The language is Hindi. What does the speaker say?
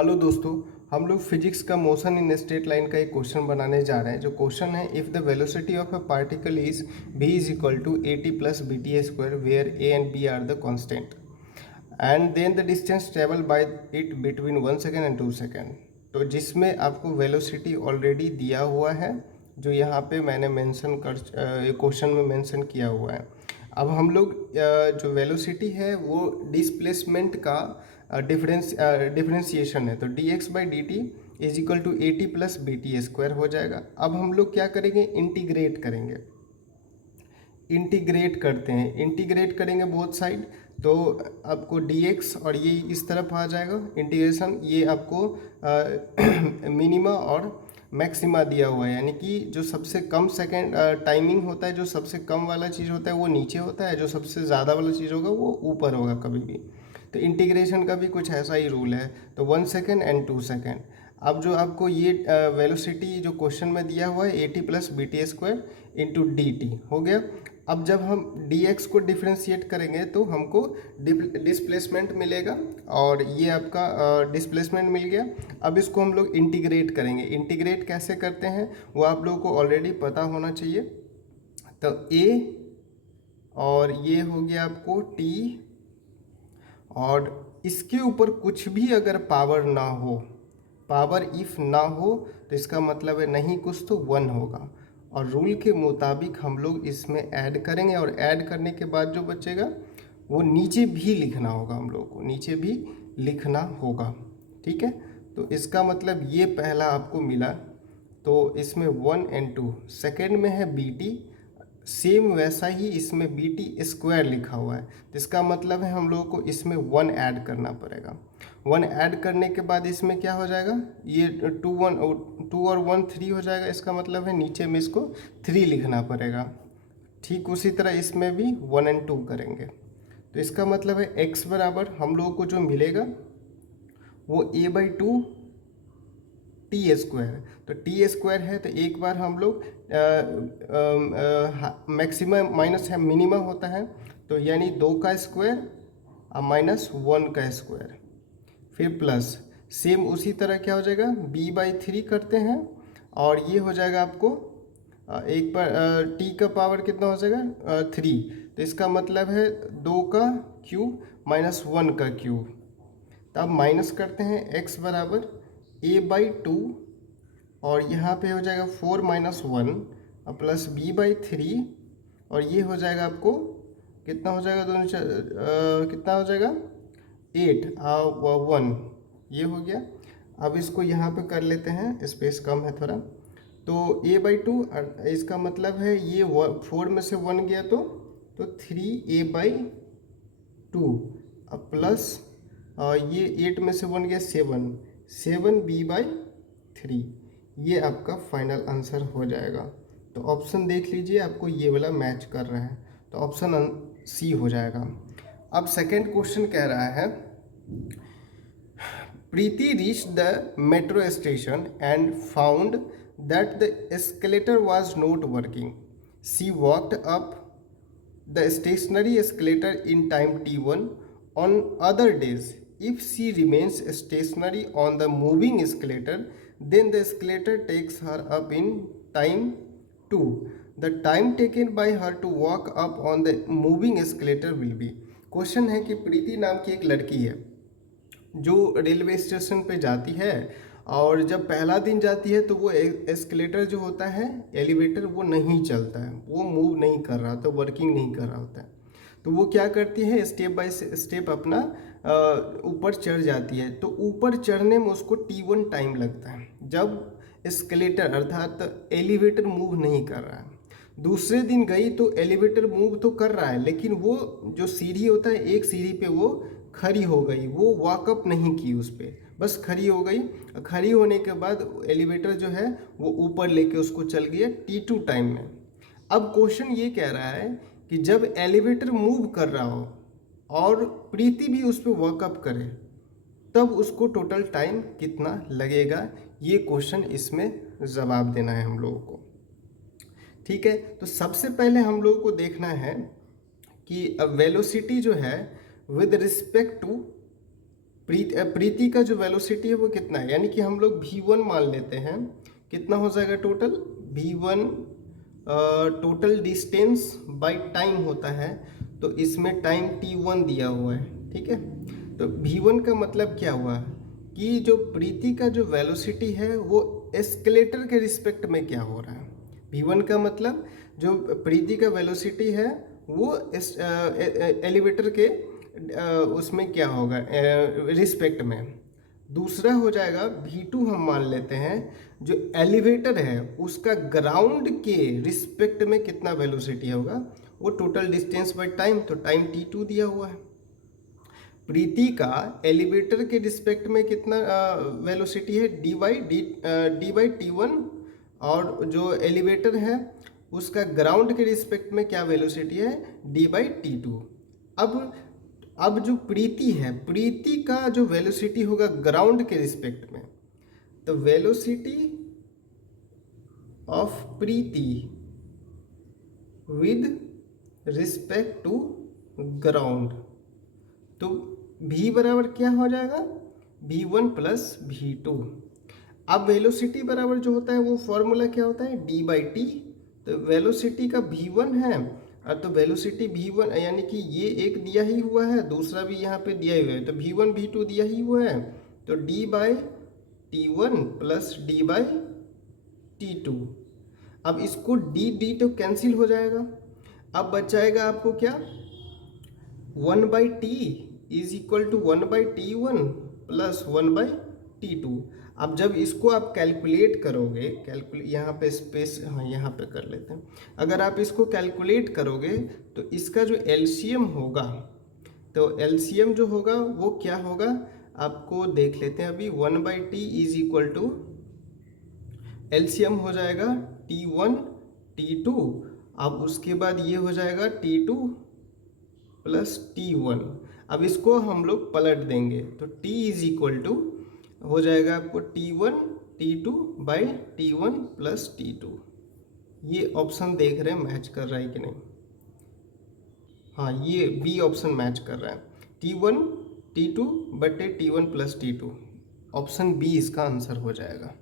हेलो दोस्तों, हम लोग फिजिक्स का मोशन इन स्ट्रेट लाइन का एक क्वेश्चन बनाने जा रहे हैं। जो क्वेश्चन है, if the velocity of a particle is v is equal to a t plus b t square where a and b are the constant and then the distance travel by it between 1 second and 2 second. तो जिसमें आपको वेलोसिटी ऑलरेडी दिया हुआ है, जो यहाँ पे मैंने मेंशन कर क्वेश्चन में मेंशन किया हुआ है। अब हम लोग जो वेलोसिटी है वो डिस्प्लेसमेंट का डिफरेंशिएशन है, तो d x by d t is equal to a t plus b t square हो जाएगा। अब हम लोग क्या करेंगे, इंटीग्रेट करेंगे। इंटीग्रेट करते हैं, इंटीग्रेट करेंगे बोथ साइड, तो आपको dx और ये इस तरफ आ जाएगा इंटीग्रेशन। ये आपको मिनिमा और मैक्सिमा दिया हुआ है, यानी कि जो सबसे कम सेकेंड टाइमिंग होता है, जो सबसे कम वाला चीज़ होता है वो नीचे होता है, जो सबसे ज़्यादा वाला चीज़ होगा वो ऊपर होगा कभी भी। तो इंटीग्रेशन का भी कुछ ऐसा ही रूल है, तो 1 सेकेंड एंड 2 सेकेंड। अब जो आपको ये वेलोसिटी जो क्वेश्चन में दिया हुआ है a t plus b t square into d t हो गया। अब जब हम dx को डिफ्रेंशिएट करेंगे तो हमको डिस्प्लेसमेंट मिलेगा, और ये आपका डिस्प्लेसमेंट मिल गया। अब इसको हम लोग इंटीग्रेट करेंगे। इंटीग्रेट कैसे करते हैं वो आप लोगों को ऑलरेडी पता होना चाहिए। तो a और ये हो गया आपको t, और इसके ऊपर कुछ भी अगर पावर ना हो, पावर इफ ना हो, तो इसका मतलब है नहीं कुछ तो 1 होगा। और रूल के मुताबिक हम लोग इसमें ऐड करेंगे, और ऐड करने के बाद जो बचेगा वो नीचे भी लिखना होगा, हम लोग को नीचे भी लिखना होगा। ठीक है, तो इसका मतलब ये पहला आपको मिला। तो इसमें 1 एंड 2, सेकेंड में है बी टी, सेम वैसा ही इसमें बी टी स्क्वायर लिखा हुआ है, तो इसका मतलब है हम लोगों को इसमें 1 ऐड करना पड़ेगा। 1 ऐड करने के बाद इसमें क्या हो जाएगा, ये 2 और 1 3 हो जाएगा। इसका मतलब है नीचे में इसको 3 लिखना पड़ेगा। ठीक उसी तरह इसमें भी 1 एंड 2 करेंगे, तो इसका मतलब है x बराबर हम लोगों को जो मिलेगा वो a by two T square. तो टी स्क्वायर है, तो एक बार हम लोग मैक्सिमम माइनस है मिनिमम होता है, तो यानी 2 का स्क्वायर माइनस 1 का स्क्वायर, फिर प्लस सेम उसी तरह क्या हो जाएगा b बाई 3 करते हैं, और ये हो जाएगा आपको एक पर t का पावर कितना हो जाएगा 3। तो इसका मतलब है 2 का क्यूब माइनस 1 का क्यूब। तो अब माइनस करते हैं x बराबर a बाई टू, और यहाँ पे हो जाएगा 4 माइनस 1 प्लस b बाई 3, और ये हो जाएगा आपको कितना हो जाएगा दोनों कितना हो जाएगा 8 1, ये हो गया। अब इसको यहाँ पे कर लेते हैं, स्पेस कम है थोड़ा। तो a बाई टू, इसका मतलब है ये 4 में से 1 गया तो 3a बाई टू, अब प्लस ये 8 में से 1 गया 7b बाई 3। ये आपका फाइनल आंसर हो जाएगा। तो ऑप्शन देख लीजिए, आपको ये वाला मैच कर रहा है, तो ऑप्शन सी हो जाएगा। अब सेकंड क्वेश्चन कह रहा है, प्रीति reached the metro station and found that the escalator was not working. She walked up the stationary escalator in time t1. On other days, if she remains stationary on the moving escalator, then the escalator takes her up in time 2. The time taken by her to walk up on the moving escalator will be। Question है कि प्रीति नाम की एक लड़की है जो रेलवे स्टेशन पे जाती है, और जब पहला दिन जाती है तो वो एस्केलेटर जो होता है, एलिवेटर, वो नहीं चलता है, वो मूव नहीं कर रहा होता, वर्किंग नहीं कर रहा होता है। तो वो क्या करती है, स्टेप बाय स्टेप अपना ऊपर चढ़ जाती है। तो ऊपर चढ़ने में उसको t1 टाइम लगता है, जब एस्केलेटर अर्थात एलिवेटर मूव नहीं कर रहा है। दूसरे दिन गई तो एलिवेटर मूव तो कर रहा है, लेकिन वो जो सीढ़ी होता है, एक सीढ़ी पे वो खड़ी हो गई, वो वॉकअप नहीं की उस पर, बस खड़ी हो गई। खड़ी होने के बाद एलिवेटर जो है वो ऊपर लेके उसको चल गया t2 टाइम में। अब क्वेश्चन ये कह रहा है कि जब एलिवेटर मूव कर रहा हो और प्रीति भी उस पर वॉकअप करे, तब उसको टोटल टाइम कितना लगेगा। ये क्वेश्चन इसमें जवाब देना है हम लोगों को। ठीक है, तो सबसे पहले हम लोगों को देखना है कि वेलोसिटी जो है विद रिस्पेक्ट टू प्रीति का जो वेलोसिटी है वो कितना है, यानी कि हम लोग v1 मान लेते हैं। कितना हो जाएगा total, v1 total distance by time होता है, तो इसमें टाइम t1 दिया हुआ है, ठीक है। तो v1 का मतलब क्या हुआ कि जो प्रीति का जो वेलोसिटी है वो एस्केलेटर के रिस्पेक्ट में क्या हो रहा है। v1 का मतलब जो प्रीति का वेलोसिटी है वो एलिवेटर के उसमें क्या होगा, रिस्पेक्ट में। दूसरा हो जाएगा v2, हम मान लेते हैं जो एलिवेटर है उसका ग्राउंड के रिस्पेक्ट में कितना वेलोसिटी होगा, वो टोटल डिस्टेंस बाय टाइम, तो टाइम t2 दिया हुआ है। प्रीति का एलिवेटर के रिस्पेक्ट में कितना वेलोसिटी है, डी बाई t1, और जो एलिवेटर है उसका ग्राउंड के रिस्पेक्ट में क्या वेलोसिटी है, d बाई t2। अब जो प्रीति है, प्रीति का जो वेलोसिटी होगा ग्राउंड के रिस्पेक्ट में, तो velocity of Preeti with respect to ground, तो v बराबर क्या हो जाएगा, v1 प्लस v2। अब वेलोसिटी बराबर जो होता है वो फॉर्मूला क्या होता है, d बाई टी। तो वेलोसिटी का v1 है, तो वेलोसिटी v1 यानी कि ये एक दिया ही हुआ है, दूसरा भी यहाँ पे दिया ही हुआ है, तो v1 v2 दिया ही हुआ है, तो d by t1 plus d by t2। अब इसको d तो कैंसिल हो जाएगा, अब बचाएगा आपको क्या, 1 by t is equal to 1 by t1 plus 1 by t2। अब जब इसको आप कैलकुलेट करोगे, यहाँ पे स्पेस, हाँ यहाँ पे कर लेते हैं, अगर आप इसको कैलकुलेट करोगे तो इसका जो एलसीएम होगा, तो एलसीएम जो होगा वो क्या होगा, आपको देख लेते हैं अभी। 1 by t is equal to LCM हो जाएगा t1 t2, अब उसके बाद ये हो जाएगा t2 प्लस t1। अब इसको हम लोग पलट देंगे तो t इज इक्वल टू हो जाएगा आपको t1 t2 by t1 plus t2। ये ऑप्शन देख रहे हैं मैच कर रहा है कि नहीं, हाँ ये बी ऑप्शन मैच कर रहा है, t1 t2 बटे t1 plus t2, option B इसका आंसर हो जाएगा।